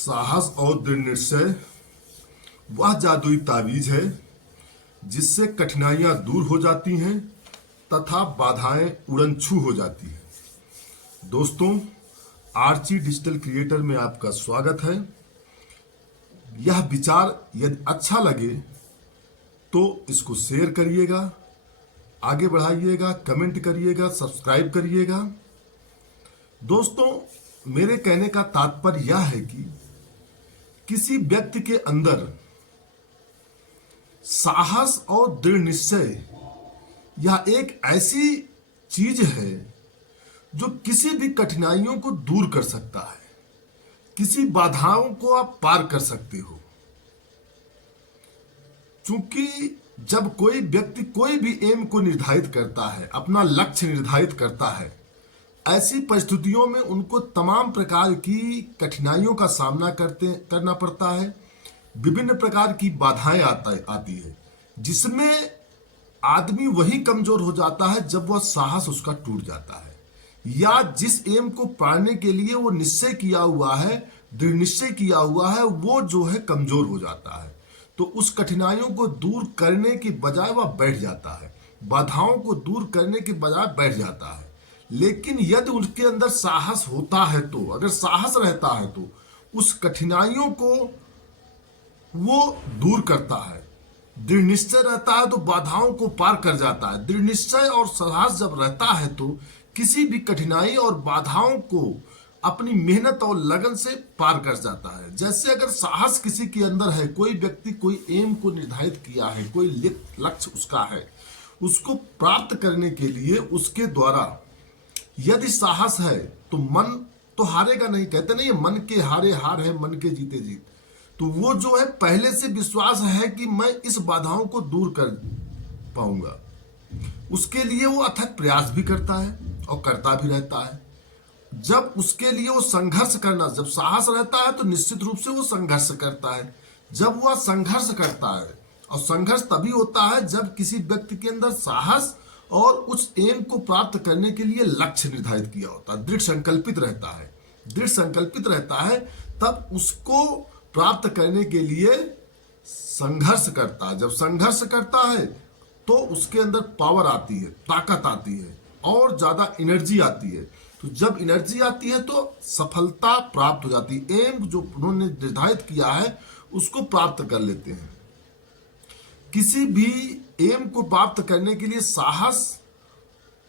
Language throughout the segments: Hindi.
साहस और दृढ़ निश्चय वह जादुई तावीज है जिससे कठिनाइयां दूर हो जाती हैं तथा बाधाएं उड़नछू हो जाती हैं। दोस्तों, आर्ची डिजिटल क्रिएटर में आपका स्वागत है। यह विचार यदि अच्छा लगे तो इसको शेयर करिएगा, आगे बढ़ाइएगा, कमेंट करिएगा, सब्सक्राइब करिएगा। दोस्तों, मेरे कहने का तात्पर्य यह है कि किसी व्यक्ति के अंदर साहस और दृढ़ निश्चय यह एक ऐसी चीज है जो किसी भी कठिनाइयों को दूर कर सकता है। किसी बाधाओं को आप पार कर सकते हो। क्योंकि जब कोई व्यक्ति कोई भी एम को निर्धारित करता है, अपना लक्ष्य निर्धारित करता है, ऐसी परिस्थितियों में उनको तमाम प्रकार की कठिनाइयों का सामना करना पड़ता है। विभिन्न प्रकार की बाधाएं आती है, जिसमें आदमी वही कमजोर हो जाता है जब वह साहस उसका टूट जाता है, या जिस एम को पाने के लिए वो निश्चय किया हुआ है, दृढ़ निश्चय किया हुआ है, वो जो है कमजोर हो जाता है। तो उस कठिनाइयों को दूर करने की बजाय वह बैठ जाता है, बाधाओं को दूर करने की बजाय बैठ जाता है। लेकिन यदि उसके अंदर साहस होता है, तो अगर साहस रहता है तो उस कठिनाइयों को वो दूर करता है। दृढ़ निश्चय रहता है तो बाधाओं को पार कर जाता है। दृढ़ निश्चय और साहस जब रहता है तो किसी भी कठिनाई और बाधाओं को अपनी मेहनत और लगन से पार कर जाता है। जैसे अगर साहस किसी के अंदर है, कोई व्यक्ति कोई एम को निर्धारित किया है, कोई लक्ष्य उसका है, उसको प्राप्त करने के लिए उसके द्वारा यदि साहस है तो मन तो हारेगा नहीं। कहते नहीं, मन के हारे हार है, मन के जीते जीत। तो वो जो है पहले से विश्वास है कि मैं इस बाधाओं को दूर कर पाऊंगा। उसके लिए वो अथक प्रयास भी करता है और करता भी रहता है। जब उसके लिए वो संघर्ष करना, जब साहस रहता है तो निश्चित रूप से वो संघर्ष करता है। जब वह संघर्ष करता है, और संघर्ष तभी होता है जब किसी व्यक्ति के अंदर साहस और उस एम को प्राप्त करने के लिए लक्ष्य निर्धारित किया होता है, दृढ़ संकल्पित रहता है। दृढ़ संकल्पित रहता है तब उसको प्राप्त करने के लिए संघर्ष करता है। जब संघर्ष करता है तो उसके अंदर पावर आती है, ताकत आती है और ज्यादा एनर्जी आती है। तो जब एनर्जी आती है तो सफलता प्राप्त हो जाती है। एम जो उन्होंने निर्धारित किया है उसको प्राप्त कर लेते हैं। किसी भी एम को प्राप्त करने के लिए साहस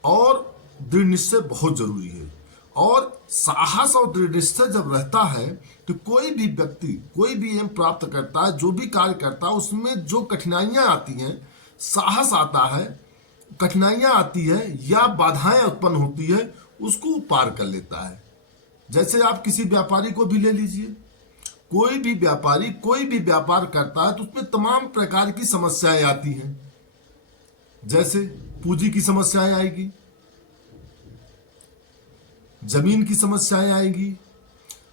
और दृढ़ निश्चय बहुत जरूरी है। और साहस और दृढ़ निश्चय जब रहता है तो कोई भी व्यक्ति कोई भी एम प्राप्त करता है, जो भी कार्य करता है, उसमें जो कठिनाइयां आती हैं, साहस आता है, कठिनाइयां आती है या बाधाएं उत्पन्न होती है, उसको पार कर लेता है। जैसे आप किसी व्यापारी को भी ले लीजिए। कोई भी व्यापारी कोई भी व्यापार करता है तो उसमें तमाम प्रकार की समस्याएं आती हैं। जैसे पूंजी की समस्याएं आएगी, जमीन की समस्याएं आएगी,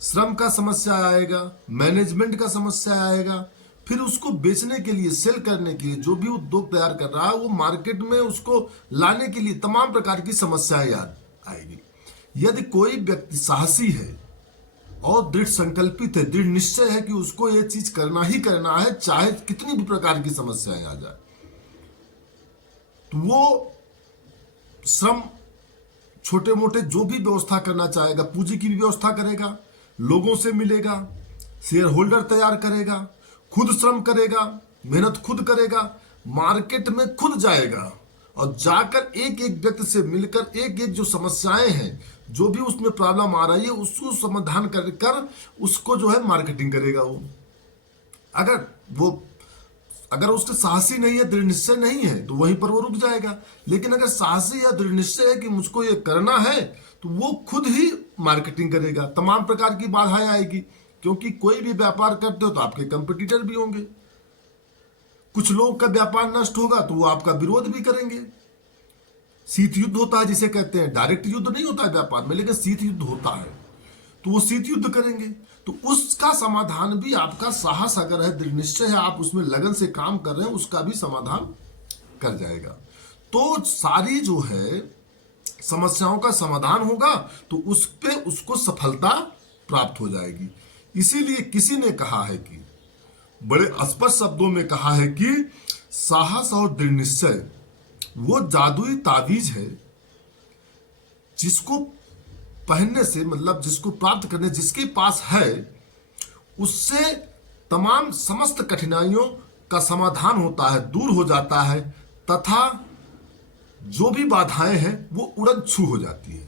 श्रम का समस्या आएगा, मैनेजमेंट का समस्या आएगा। फिर उसको बेचने के लिए, सेल करने के लिए, जो भी उद्योग तैयार कर रहा है वो मार्केट में उसको लाने के लिए तमाम प्रकार की समस्याएं आएगी। यदि कोई व्यक्ति साहसी है और दृढ़ संकल्पित है, दृढ़ निश्चय है कि उसको ये चीज करना ही करना है, चाहे कितनी भी प्रकार की समस्याएं आ जाए, तो वो श्रम छोटे मोटे जो भी व्यवस्था करना चाहेगा, पूंजी की भी व्यवस्था करेगा, लोगों से मिलेगा, शेयर होल्डर तैयार करेगा, खुद श्रम करेगा, मेहनत खुद करेगा, मार्केट में खुद जाएगा और जाकर एक एक व्यक्ति से मिलकर एक एक जो समस्याएं हैं, जो भी उसमें प्रॉब्लम आ रही है, उसको समाधान कर उसको जो है मार्केटिंग करेगा। वो अगर उसके साहसी नहीं है, दृढ़ निश्चय नहीं है, तो वहीं पर वो रुक जाएगा। लेकिन अगर साहसी या दृढ़ निश्चय है कि मुझको ये करना है, तो वो खुद ही मार्केटिंग करेगा। तमाम प्रकार की बाधाएं आएगी, क्योंकि कोई भी व्यापार करते हो तो आपके कंपटीटर भी होंगे। कुछ लोगों का व्यापार नष्ट होगा तो वो आपका विरोध भी करेंगे। शीत युद्ध होता है जिसे कहते हैं। डायरेक्ट युद्ध नहीं होता है व्यापार में, लेकिन शीत युद्ध होता है, तो वो शीत युद्ध करेंगे। तो उसका समाधान भी आपका साहस अगर है, दृढ़ निश्चय है, आप उसमें लगन से काम कर रहे हैं, उसका भी समाधान कर जाएगा। तो सारी जो है समस्याओं का समाधान होगा तो उस पे उसको सफलता प्राप्त हो जाएगी। इसीलिए किसी ने कहा है कि, बड़े स्पष्ट शब्दों में कहा है कि साहस और दृढ़ निश्चय वो जादुई तावीज है जिसको पहनने से, मतलब जिसको प्राप्त करने, जिसके पास है उससे तमाम समस्त कठिनाइयों का समाधान होता है, दूर हो जाता है, तथा जो भी बाधाएं हैं वो उड़न छू हो जाती है।